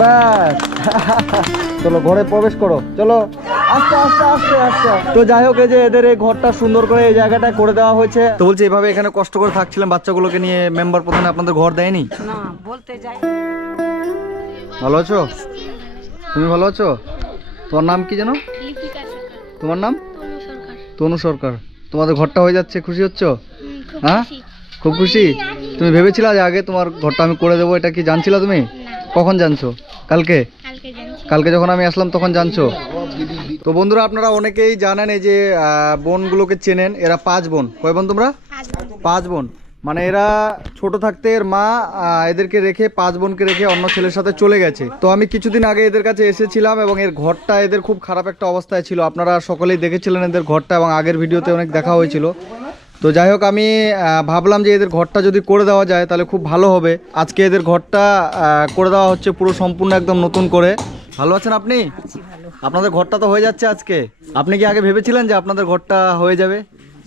ব্যাস। চলো ঘরে প্রবেশ করো। চলো। আস্তে আস্তে আস্তে আস্তে। তো যাই হোক এই যে এদের এই ঘরটা সুন্দর করে এই জায়গাটা করে দেওয়া হয়েছে। তো বলছি এভাবে এখানে কষ্ট করে থাকছিলাম বাচ্চাগুলোকে নিয়ে মেম্বার প্রধান আপনাদের ঘর দেয়নি? না বলতে যাই। ভালো আছো? তুমি ভালো আছো? তোমার নাম কি জানো তোমার নাম? তনু সরকার। তোমাদের ঘরটা হয়ে যাচ্ছে খুশি হচ্ছ? খুব হ্যাঁ? খুশি। খুব খুশি? তুমি ভেবেছিলা যে আগে তোমার ঘরটা আমি করে দেবো এটা কি জানছিলা তুমি? কখন জানছো? কালকে? কালকে যখন আমি আসলাম তখন জানছো? তো বন্ধুরা আপনারা অনেকেই জানেন এই যে বোনগুলোকে চেনেন। এরা পাঁচ বোন। কয় বোন তোমরা? পাঁচ বোন। মানে এরা ছোট থাকতে এর মা এদেরকে রেখে পাঁচ বোনকে রেখে অন্য ছেলের সাথে চলে গেছে। তো আমি কিছুদিন আগে এদের কাছে এসেছিলাম এবং এর ঘরটা এদের খুব খারাপ একটা অবস্থায় ছিল। আপনারা সকলেই দেখেছিলেন এদের ঘরটা এবং আগের ভিডিওতে অনেক দেখা হয়েছিল। তো যাই হোক আমি ভাবলাম যে এদের ঘরটা যদি করে দেওয়া যায় তাহলে খুব ভালো হবে। আজকে এদের ঘরটা করে দেওয়া হচ্ছে পুরো সম্পূর্ণ একদম নতুন করে। ভালো আছেন আপনি? আপনাদের ঘরটা তো হয়ে যাচ্ছে আজকে। আপনি কি আগে ভেবেছিলেন যে আপনাদের ঘরটা হয়ে যাবে?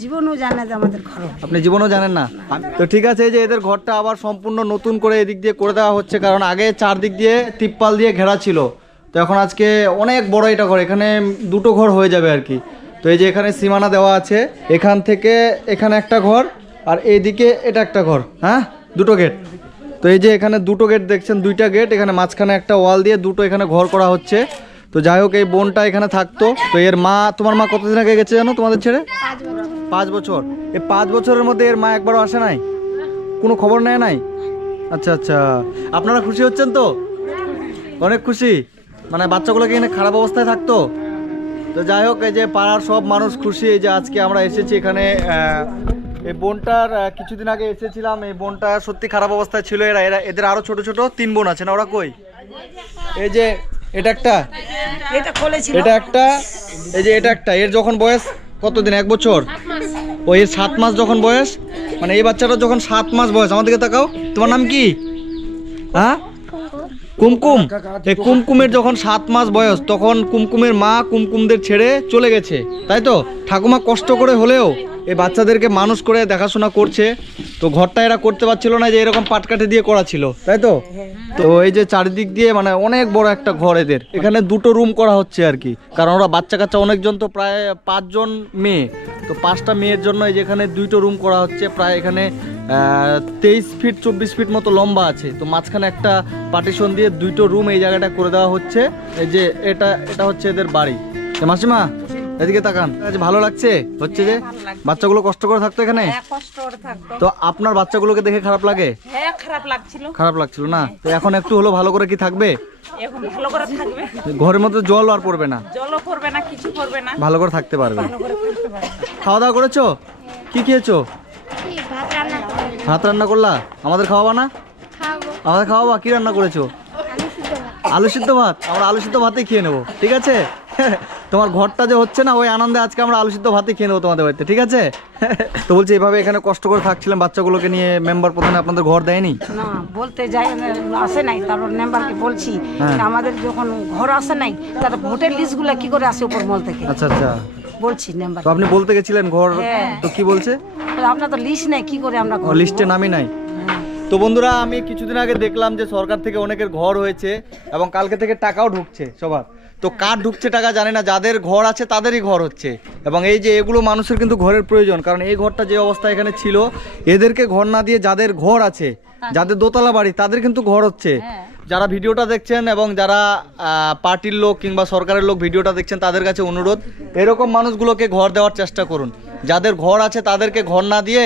জীবনও জানে যে আমাদের ঘর আপনি জীবনও জানেন না? তো ঠিক আছে এই যে এদের ঘরটা আবার সম্পূর্ণ নতুন করে এদিক দিয়ে করে দেওয়া হচ্ছে কারণ আগে চারদিক দিয়ে তিপ্পাল দিয়ে ঘেরা ছিল। তো এখন আজকে অনেক বড় এটা ঘর এখানে দুটো ঘর হয়ে যাবে আর কি। তো এই যে এখানে সীমানা দেওয়া আছে এখান থেকে এখানে একটা ঘর আর এইদিকে এটা একটা ঘর হ্যাঁ? দুটো গেট। তো এই যে এখানে দুটো গেট দেখছেন দুইটা গেট এখানে মাঝখানে একটা ওয়াল দিয়ে দুটো এখানে ঘর করা হচ্ছে। তো যাই হোক এই বোনটা এখানে থাকতো। তো এর মা তোমার মা কতদিন আগে গেছে জানো তোমাদের ছেড়ে? পাঁচ বছর। এই পাঁচ বছরের মধ্যে এর মা একবারও আসে নাই? কোনো খবর নেয় নাই? আচ্ছা আচ্ছা। আপনারা খুশি হচ্ছেন তো? অনেক খুশি। মানে বাচ্চাগুলোকে এখানে খারাপ অবস্থায় থাকতো? তো যাই হোক এই যে পাড়ার সব মানুষ খুশি এই যে আজকে আমরা এসেছি এখানে এই বোনটার কিছুদিন আগে এসেছিলাম এই বোনটা সত্যি খারাপ অবস্থায় ছিল এরা এরা এদের আরও ছোট ছোট তিন বোন আছে না ওরা কই? এই যে এটা একটা? এটা খুলেছিল এটা একটা? এই যে এটা একটা এর যখন বয়স কতদিন এক বছর? ও এর সাত মাস যখন বয়স মানে এই বাচ্চাটা যখন সাত মাস বয়স আমাদেরকে তাকাও তোমার নাম কি? হ্যাঁ? কুমকুম, এই কুমকুমের যখন সাত মাস বয়স, তখন কুমকুমের মা কুমকুমদের ছেড়ে চলে গেছে। তাই তো? ঠাকুমা কষ্ট করে হলেও এই বাচ্চাদেরকে মানুষ করে দেখাশোনা করছে। তো ঘরটা এরা করতে পারছিল না যে এরকম পাটকাঠি দিয়ে করা ছিল, তাই তো? তো এই যে চারিদিক দিয়ে মানে অনেক বড় একটা ঘর এদের। এখানে দুটো রুম করা হচ্ছে আর কি। কারণ ওরা বাচ্চা কাচ্চা অনেকজন তো প্রায় পাঁচজন মেয়ে। তো পাঁচটা মেয়ের জন্য এই যে এখানে দুইটো রুম করা হচ্ছে, প্রায় এখানে তেইশ ফিট চব্বিশ ফিট মতো লম্বা আছে। তো মাঝখানে একটা পার্টিশন দিয়ে দুইটো রুম এই জায়গাটা করে দেওয়া হচ্ছে। এই যে এটা এটা হচ্ছে এদের বাড়ি। মাসিমা এদিকে তাকান। ভালো লাগছে? হচ্ছে যে বাচ্চাগুলো কষ্ট করে থাকতো এখানে? হ্যাঁ তো আপনার বাচ্চাগুলোকে দেখে খারাপ লাগে? হ্যাঁ খারাপ লাগছিল। না? তো এখন একটু হলো ভালো করে কি থাকবে? ঘরের মধ্যে জল আর পড়বে না। জলও করবে না কিছু করবে না। ভালো করে থাকতে পারবে। খাওয়া দাওয়া করেছ? কি খেয়েছো? ভাত রান্না করলা? আমাদের খাওয়াবা না? খাব আমাদের খাওয়াবা? কি রান্না করেছ? ভাত। আলু সিদ্ধ ভাত? আমরা আলু সিদ্ধ ভাতেই খেয়ে নেব ঠিক আছে? তোমার ঘরটা যে হচ্ছে না ওই আনন্দে আজকে আমরা আলু সিদ্ধ ভাতেই খেয়ে নেব তোমাদের বাড়িতে ঠিক আছে? তো বলছি এভাবে এখানে কষ্ট করে থাকছিলাম বাচ্চাগুলোকে নিয়ে মেম্বার প্রধান আপনাদের ঘর দেয়নি? না বলতে যাই আসে নাই তারপর মেম্বারকে বলছি হ্যাঁ। আমাদের যখন ঘর আসে নাই তার ভোটের লিস্টগুলো কি করে আসে উপর মল থেকে? আচ্ছা আচ্ছা। বলছি মেম্বার। তো আপনি বলতে গেছিলেন ঘর হ্যাঁ। তো কি বলছে? আপনার তো লিস্ট নেই কি করে আমরা লিস্টে নামই নাই। হ্যাঁ। তো বন্ধুরা আমি কিছুদিন আগে দেখলাম যে সরকার থেকে অনেকের ঘর হয়েছে এবং কালকে থেকে টাকাও ঢুকছে সবার। তো কার ঢুকছে টাকা জানি না যাদের ঘর আছে তাদেরই ঘর হচ্ছে। এবং এই যে এগুলো মানুষের কিন্তু ঘরের প্রয়োজন কারণ এই ঘরটা যে অবস্থা এখানে ছিল এদেরকে ঘর না দিয়ে যাদের ঘর আছে যাদের দোতলা বাড়ি তাদের কিন্তু ঘর হচ্ছে। হ্যাঁ। যারা ভিডিওটা দেখছেন এবং যারা পার্টির লোক কিংবা সরকারের লোক ভিডিওটা দেখছেন, তাদের কাছে অনুরোধ, এরকম মানুষগুলোকে ঘর দেওয়ার চেষ্টা করুন। যাদের ঘর আছে তাদেরকে ঘর না দিয়ে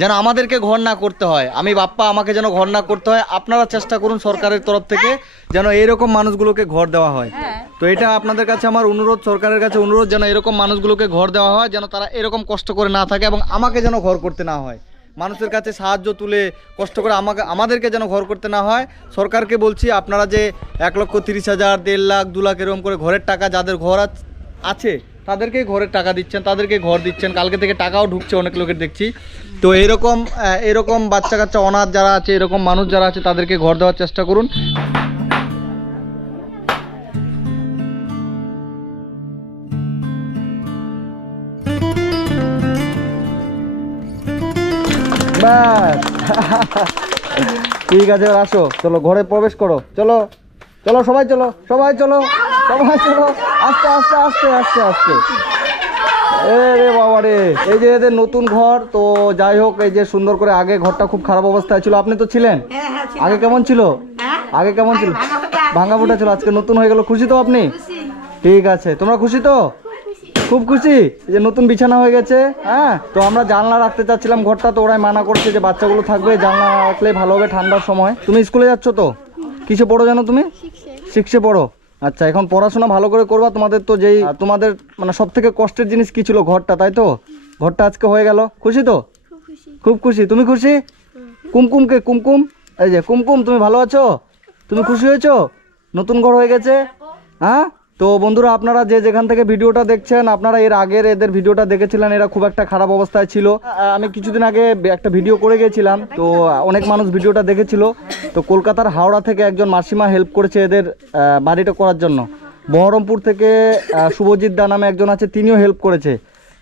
যেন আমাদেরকে ঘর না করতে হয়। আমি বাপ্পা, আমাকে যেন ঘর না করতে হয়, আপনারা চেষ্টা করুন সরকারের তরফ থেকে যেন এইরকম মানুষগুলোকে ঘর দেওয়া হ্যাঁ। তো এটা আপনাদের কাছে আমার অনুরোধ, সরকারের কাছে অনুরোধ যেন এরকম মানুষগুলোকে ঘর দেওয়া হয়, যেন তারা এরকম কষ্ট করে না থাকে এবং আমাকে যেন ঘর করতে না হয়। মানুষের কাছে সাহায্য তুলে কষ্ট করে আমাকে আমাদেরকে যেন ঘর করতে না হয়। সরকারকে বলছি, আপনারা যে এক লক্ষ তিরিশ হাজার, দেড় লাখ, দু লাখ এরকম করে ঘরের টাকা যাদের ঘর আছে, তাদেরকেই ঘরের টাকা দিচ্ছেন তাদেরকে ঘর দিচ্ছেন। কালকে থেকে টাকাও ঢুকছে, অনেক লোকের দেখছি। তো এরকম এরকম বাচ্চা কাচ্চা অনাথ যারা আছে, এরকম মানুষ যারা আছে, তাদেরকে ঘর দেওয়ার চেষ্টা করুন। ব্যাস ঠিক আছে এবার আসো। চলো ঘরে প্রবেশ করো। চলো চলো সবাই চলো সবাই চলো সবাই চলো। আস্তে আস্তে আস্তে আস্তে আস্তে। এ রে বাবা রে। এই যে এদের নতুন ঘর তো যাই হোক এই যে সুন্দর করে আগে ঘরটা খুব খারাপ অবস্থায় ছিল। আপনি তো ছিলেন? আগে কেমন ছিল? আগে কেমন ছিল? ভাঙা ফুটা। ছিল আজকে নতুন হয়ে গেল। খুশি তো আপনি? ঠিক আছে। তোমরা খুশি তো? খুব খুশি যে নতুন বিছানা হয়ে গেছে হ্যাঁ? তো আমরা জানলা রাখতে চাচ্ছিলাম ঘরটা, তো ওরাই মানা করছে যে বাচ্চাগুলো থাকবে, জানলা রাখলে ভালো হবে ঠান্ডার সময়। তুমি স্কুলে যাচ্ছ তো? কিসে পড়ো জানো তুমি? সিক্সে পড়ো। আচ্ছা এখন পড়াশোনা ভালো করে করবা, তোমাদের তো যেই তোমাদের মানে সব থেকে কষ্টের জিনিস কি ছিল ঘরটা, তাই তো? ঘরটা আজকে হয়ে গেল। খুশি তো? খুব খুশি। তুমি খুশি? কুমকুমকে, কুমকুম? এই যে, কুমকুম, তুমি ভালো আছো? তুমি খুশি হয়েছো? নতুন ঘর হয়ে গেছে? হ্যাঁ? তো বন্ধুরা, আপনারা যে যেখান থেকে ভিডিওটা দেখছেন, আপনারা এর আগের এদের ভিডিওটা দেখেছিলেন, এরা খুব একটা খারাপ অবস্থায় ছিল। আমি কিছুদিন আগে একটা ভিডিও করে গেছিলাম তো অনেক মানুষ ভিডিওটা দেখেছিল। তো কলকাতার হাওড়া থেকে একজন মাসিমা হেল্প করেছে এদের বাড়িটা করার জন্য। বহরমপুর থেকে শুভজিৎ দা নামে একজন আছে, তিনিও হেল্প করেছে।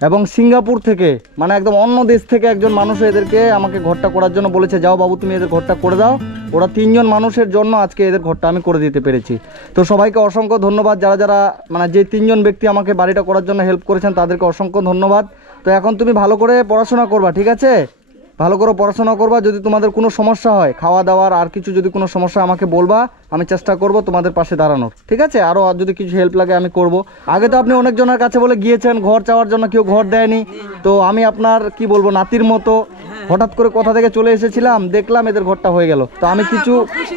এবং সিঙ্গাপুর থেকে মানে একদম অন্য দেশ থেকে একজন মানুষ এদেরকে আমাকে ঘরটা করার জন্য বলেছে, যাও বাবু, তুমি এদের ঘরটা করে দাও। ওরা তিনজন মানুষের জন্য আজকে এদের ঘরটা আমি করে দিতে পেরেছি। তো সবাইকে অসংখ্য ধন্যবাদ। যারা যারা মানে যে তিনজন ব্যক্তি আমাকে বাড়িটা করার জন্য হেল্প করেছেন, তাদেরকে অসংখ্য ধন্যবাদ। তো এখন তুমি ভালো করে পড়াশোনা করবা, ঠিক আছে? ভালো করে পড়াশোনা করবা, যদি তোমাদের কোনো সমস্যা হয়, খাওয়া দাওয়ার আর কিছু যদি কোনো সমস্যা আমাকে বলবা, আমি চেষ্টা করব তোমাদের পাশে দাঁড়ানোর, ঠিক আছে? আরও যদি কিছু হেল্প লাগে আমি করব। আগে তো আপনি অনেকজনের কাছে বলে গিয়েছেন, ঘর চাওয়ার জন্য কেউ ঘর দেয়নি, তো আমি আপনার, কি বলব, নাতির মতো হঠাৎ করে কথা থেকে চলে এসেছিলাম দেখলাম এদের ঘরটা হয়ে গেল। তো আমি কিছু খুশি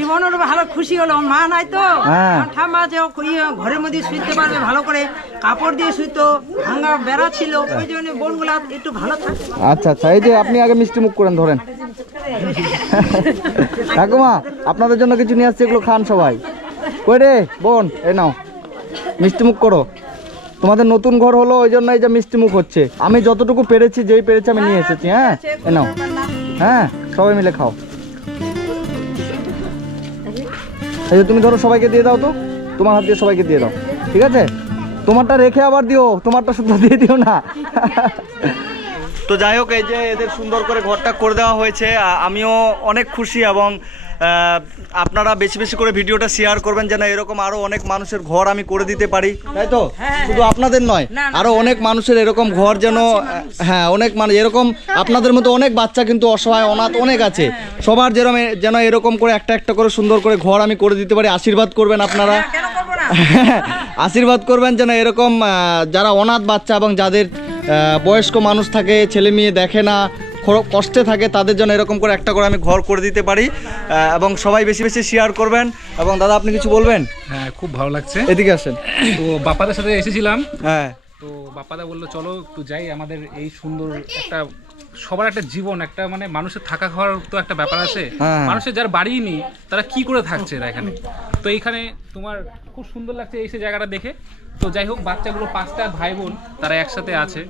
জীবনের ভালো খুশি হলো। মা নাই তো। হ্যাঁ। ঠাম্মা যে ইয়ে ঘরের মধ্যে শুইতে পারবে ভালো করে কাপড় দিয়ে শুইতো ভাঙা বেড়া ছিল ওই জন্য বোনগুলা একটু ভালো থাকে। আচ্ছা আচ্ছা এই যে আপনি আগে মিষ্টি মুখ করেন ধরেন। ঠাকুমা আপনাদের জন্য কিছু নিয়ে আসছে এগুলো খান সবাই। কই রে বোন এই নাও। মিষ্টি মুখ করো। তোমাদের নতুন ঘর হলো ওই জন্য এই যে মিষ্টি মুখ হচ্ছে। আমি যতটুকু পেরেছি, যেই পেরেছি আমি নিয়ে এসেছি হ্যাঁ? নাও। হ্যাঁ সবাই মিলে খাও। এই যে তুমি ধরো সবাইকে দিয়ে দাও তো। তোমার হাত দিয়ে সবাইকে দিয়ে দাও। ঠিক আছে? তোমারটা রেখে আবার দিও, তোমারটা শুধু দিয়ে দিও না। তো যাই হোক এই যে এদের সুন্দর করে ঘরটা করে দেওয়া হয়েছে আমিও অনেক খুশি এবং আপনারা বেশি বেশি করে ভিডিওটা শেয়ার করবেন যেন এরকম আরও অনেক মানুষের ঘর আমি করে দিতে পারি। তাই তো? শুধু আপনাদের নয় আরও অনেক মানুষের এরকম ঘর যেন হ্যাঁ অনেক মানুষ এরকম আপনাদের মতো অনেক বাচ্চা কিন্তু অসহায় অনাথ অনেক আছে। সবার যেরকম যেন এরকম করে একটা একটা করে সুন্দর করে ঘর আমি করে দিতে পারি আশীর্বাদ করবেন আপনারা। আশীর্বাদ করবেন যেন এরকম যারা অনাথ বাচ্চা এবং যাদের বয়স্ক মানুষ থাকে ছেলে মেয়ে দেখে না কষ্টে থাকে তাদের জন্য এরকম করে একটা করে আমি ঘর করে দিতে পারি এবং সবাই বেশি বেশি শেয়ার করবেন। এবং দাদা আপনি কিছু বলবেন? হ্যাঁ খুব ভালো লাগছে। এদিকে আসেন। তো বাপ্পাদের সাথে এসেছিলাম। হ্যাঁ। তো বাপ্পাদা বলল চলো একটু যাই আমাদের এই সুন্দর একটা সবার একটা জীবন একটা মানে মানুষের থাকা খাওয়ার তো একটা ব্যাপার আছে। হ্যাঁ। মানুষের যার বাড়ি নেই তারা কি করে থাকছে এরা এখানে? তো এইখানে তোমার খুব সুন্দর লাগছে এই সে জায়গাটা দেখে। তো যাই হোক বাচ্চাগুলো পাঁচটা ভাই বোন তারা একসাথে আছে।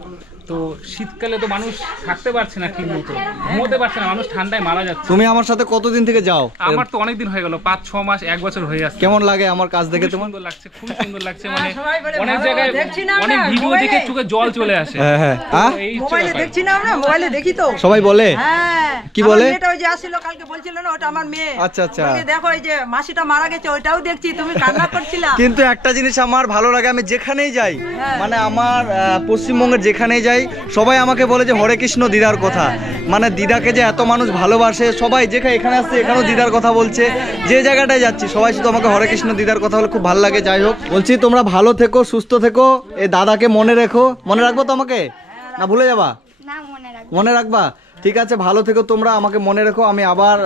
তো শীতকালে তো মানুষ থাকতে পারছে না ঠিক মতো। ঘুমোতে পারছে না মানুষ ঠান্ডায় মারা যাচ্ছে। তুমি আমার সাথে কতদিন থেকে যাও? আমার তো অনেক দিন হয়ে গেল পাঁচ ছ মাস এক বছর হয়ে যাচ্ছে। কেমন লাগে আমার কাজ দেখে তোমার? সুন্দর লাগছে খুব সুন্দর লাগছে মানে অনেক জায়গায় দেখছি না অনেক ভিডিও দেখে চোখে জল চলে আসে। হ্যাঁ হ্যাঁ। মোবাইলে দেখছি না আমরা মোবাইলে দেখি তো। সবাই বলে? হ্যাঁ। কি বলে? মেয়েটা ওই যে আসছিল কালকে বলছিল না ওটা আমার মেয়ে। আচ্ছা, আচ্ছা। দেখো এই যে মাসিটা মারা গেছে ওইটাও দেখছি তুমি কিন্তু একটা জিনিস আমার ভালো লাগে আমি যেখানেই যাই হ্যাঁ। মানে আমার পশ্চিমবঙ্গের যেখানেই যাই সবাই আমাকে বলে যে হরে কৃষ্ণ দিদার কথা। মানে দিদাকে যে এত মানুষ ভালোবাসে সবাই যেখানে এখানে আসছে এখানেও দিদার কথা বলছে। যে জায়গাটায় যাচ্ছি সবাই শুধু আমাকে হরে কৃষ্ণ দিদার কথা বলে খুব ভালো লাগে যাই হোক। বলছি তোমরা ভালো থেকো সুস্থ থেকো এ দাদাকে মনে রেখো। মনে রাখব তো আমাকে? না ভুলে যাবা? মনে রাখবা। ঠিক আছে ভালো থেকো তোমরা আমাকে মনে রেখো আমি আবার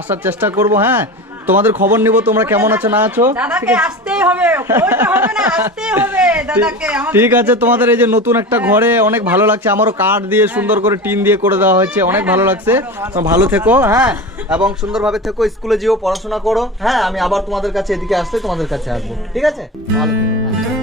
আসার চেষ্টা করব হ্যাঁ? তোমাদের খবর নিব তোমরা কেমন আছো না আছো? ঠিক আছে। তোমাদের এই যে নতুন একটা ঘরে অনেক ভালো লাগছে আমারও কাঠ দিয়ে সুন্দর করে টিন দিয়ে করে দেওয়া হয়েছে অনেক ভালো লাগছে। ভালো থেকো হ্যাঁ এবং সুন্দরভাবে থেকো স্কুলে যেও পড়াশোনা করো হ্যাঁ আমি আবার তোমাদের কাছে এদিকে আসতে তোমাদের কাছে আসব ঠিক আছে? ভালো থেকো, হ্যাঁ।